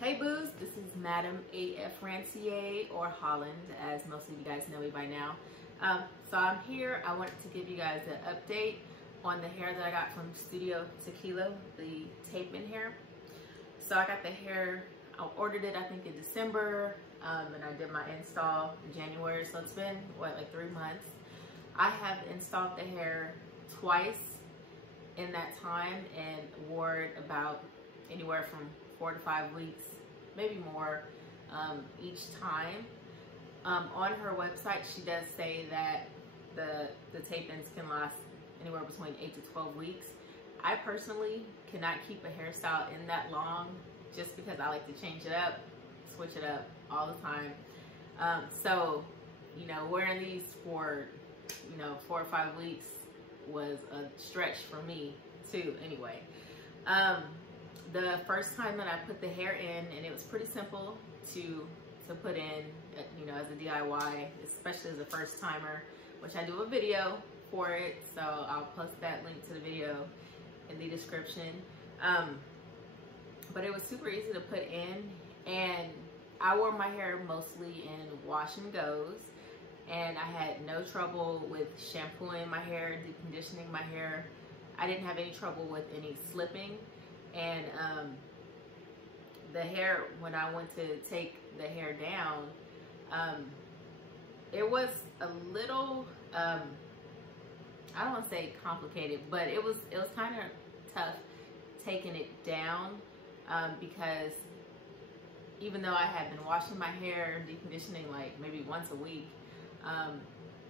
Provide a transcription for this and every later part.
Hey boos, this is Madam AF Rancier, or Holland, as most of you guys know me by now. So I'm here. I wanted to give you guys an update on the hair that I got from Studio Techilo, the tape-in hair. So I got the hair, I ordered it I think in December, and I did my install in January, so it's been, what, like 3 months. I have installed the hair twice in that time and wore it about anywhere from 4 to 5 weeks, maybe more, each time. On her website, she does say that the tape-ins can last anywhere between 8 to 12 weeks. I personally cannot keep a hairstyle in that long just because I like to change it up, switch it up all the time. So, you know, wearing these for, 4 or 5 weeks was a stretch for me too, anyway. The first time that I put the hair in, and it was pretty simple to put in, as a DIY, especially as a first timer, which I do a video for it, so I'll post that link to the video in the description. But it was super easy to put in, and I wore my hair mostly in wash and goes, and I had no trouble with shampooing my hair, deconditioning my hair. I didn't have any trouble with any slipping. And the hair, when I went to take the hair down, it was a little, I don't want to say complicated, but it was kind of tough taking it down, because even though I had been washing my hair, deconditioning like maybe once a week,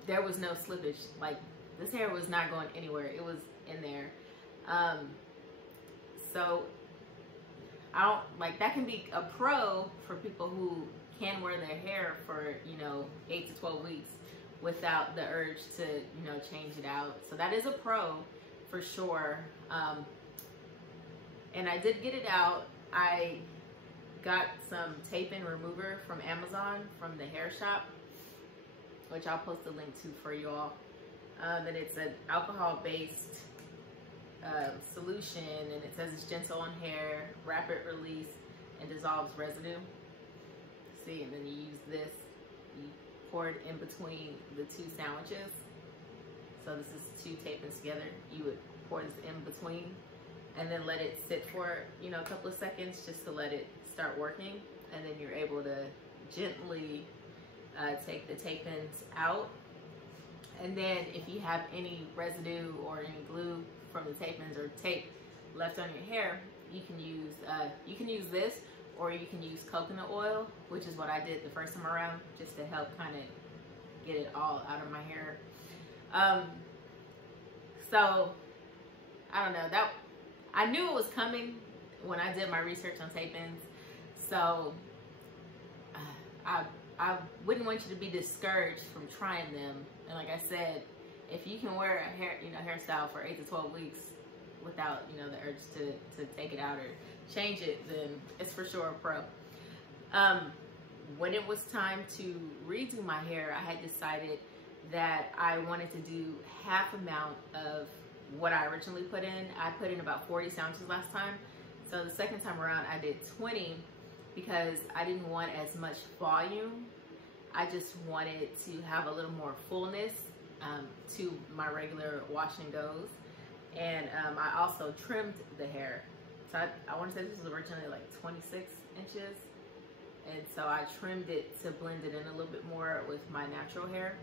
there was no slippage. Like, this hair was not going anywhere. It was in there. So that can be a pro for people who can wear their hair for, 8 to 12 weeks without the urge to, change it out. So that is a pro for sure. And I did get it out. I got some tape-in remover from Amazon, from the hair shop, which I'll post a link to for you all. And it's an alcohol-based solution, and it says it's gentle on hair, rapid release, and dissolves residue. See, and then you use this, you pour it in between the two sandwiches. So this is 2 tape-ins together. You would pour this in between and then let it sit for, a couple of seconds just to let it start working. And then you're able to gently take the tape-ins out. And then if you have any residue or any glue from the tape-ins or tape left on your hair, you can use this, or you can use coconut oil, which is what I did the first time around, just to help kind of get it all out of my hair. So I don't know, that I knew it was coming when I did my research on tape-ins. So I wouldn't want you to be discouraged from trying them. And like I said, if you can wear a hairstyle for 8 to 12 weeks without, the urge to take it out or change it, then it's for sure a pro. When it was time to redo my hair, I had decided that I wanted to do half amount of what I originally put in. I put in about 40 ounces last time. So the second time around, I did 20 because I didn't want as much volume. I just wanted to have a little more fullness to my regular wash and goes. And I also trimmed the hair. So I want to say this was originally like 26 inches. And so I trimmed it to blend it in a little bit more with my natural hair.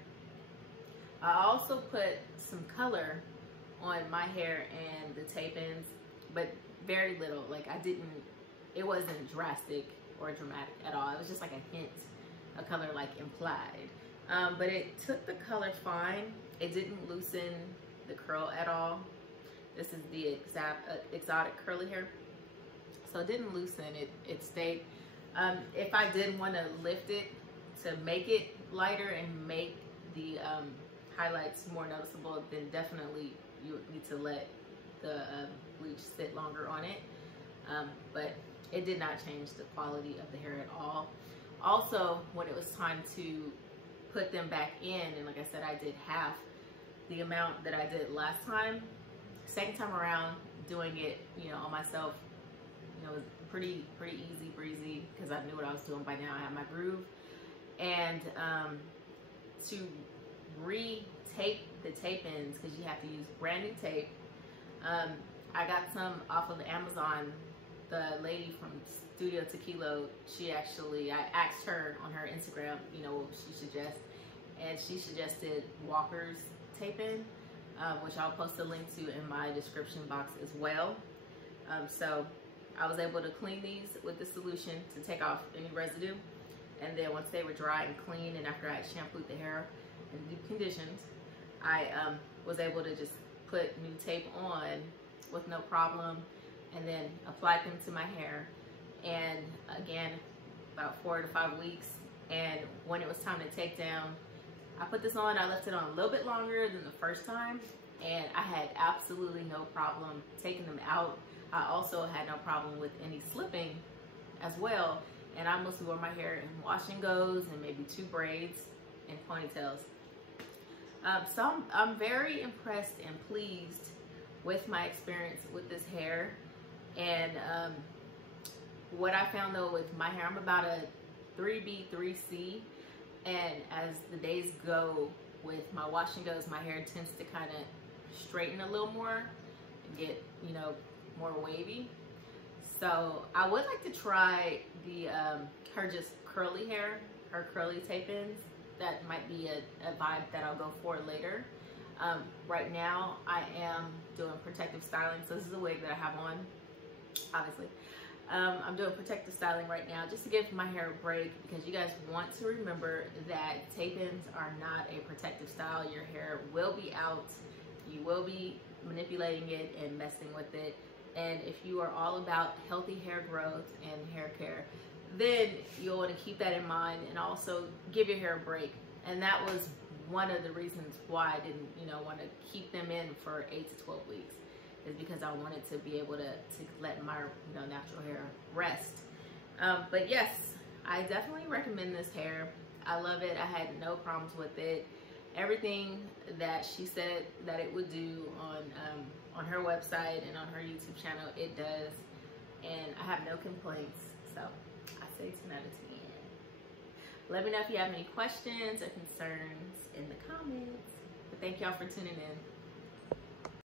I also put some color on my hair and the tape-ins, but very little. Like, it wasn't drastic or dramatic at all. It was just like a hint of color, like implied. But it took the color fine. It didn't loosen the curl at all. This is the exotic curly hair. So it didn't loosen, it stayed. If I did want to lift it to make it lighter and make the highlights more noticeable, then definitely you would need to let the bleach sit longer on it. But it did not change the quality of the hair at all. Also, when it was time to put them back in, and like I said, I did half the amount that I did last time. Second time around, doing it, on myself, was pretty easy breezy because I knew what I was doing by now. I had my groove. And to re-tape the tape ends, because you have to use brand new tape, I got some off of Amazon. The lady from Studio Techilo, I asked her on her Instagram, you know, what she suggests, and she suggested Walker's tape-in, which I'll post a link to in my description box as well. So I was able to clean these with the solution to take off any residue, and then once they were dry and clean, and after I had shampooed the hair and deep conditioned, I was able to just put new tape on with no problem, and then applied them to my hair. And again, about 4 to 5 weeks. And when it was time to take down, I put this on. I left it on a little bit longer than the first time, and I had absolutely no problem taking them out. I also had no problem with any slipping as well. And I mostly wore my hair in wash and goes and maybe 2 braids and ponytails. So I'm very impressed and pleased with my experience with this hair. And what I found though with my hair, I'm about a 3B, 3C. And as the days go with my wash and goes, my hair tends to kind of straighten a little more and get, you know, more wavy. So I would like to try the her just curly hair, her curly tape-ins. That might be a vibe that I'll go for later. Right now I am doing protective styling, so this is the wig that I have on, obviously. I'm doing protective styling right now just to give my hair a break, because you guys want to remember that tape-ins are not a protective style. Your hair will be out, you will be manipulating it and messing with it. And if you are all about healthy hair growth and hair care, then you'll want to keep that in mind and also give your hair a break. And that was one of the reasons why I didn't, you know, want to keep them in for 8 to 12 weeks, is because I wanted to be able to let my, you know, natural hair rest. But yes, I definitely recommend this hair. I love it. I had no problems with it. Everything that she said that it would do on her website and on her YouTube channel, it does. And I have no complaints. So I say 10 out of 10. Let me know if you have any questions or concerns in the comments. But thank y'all for tuning in.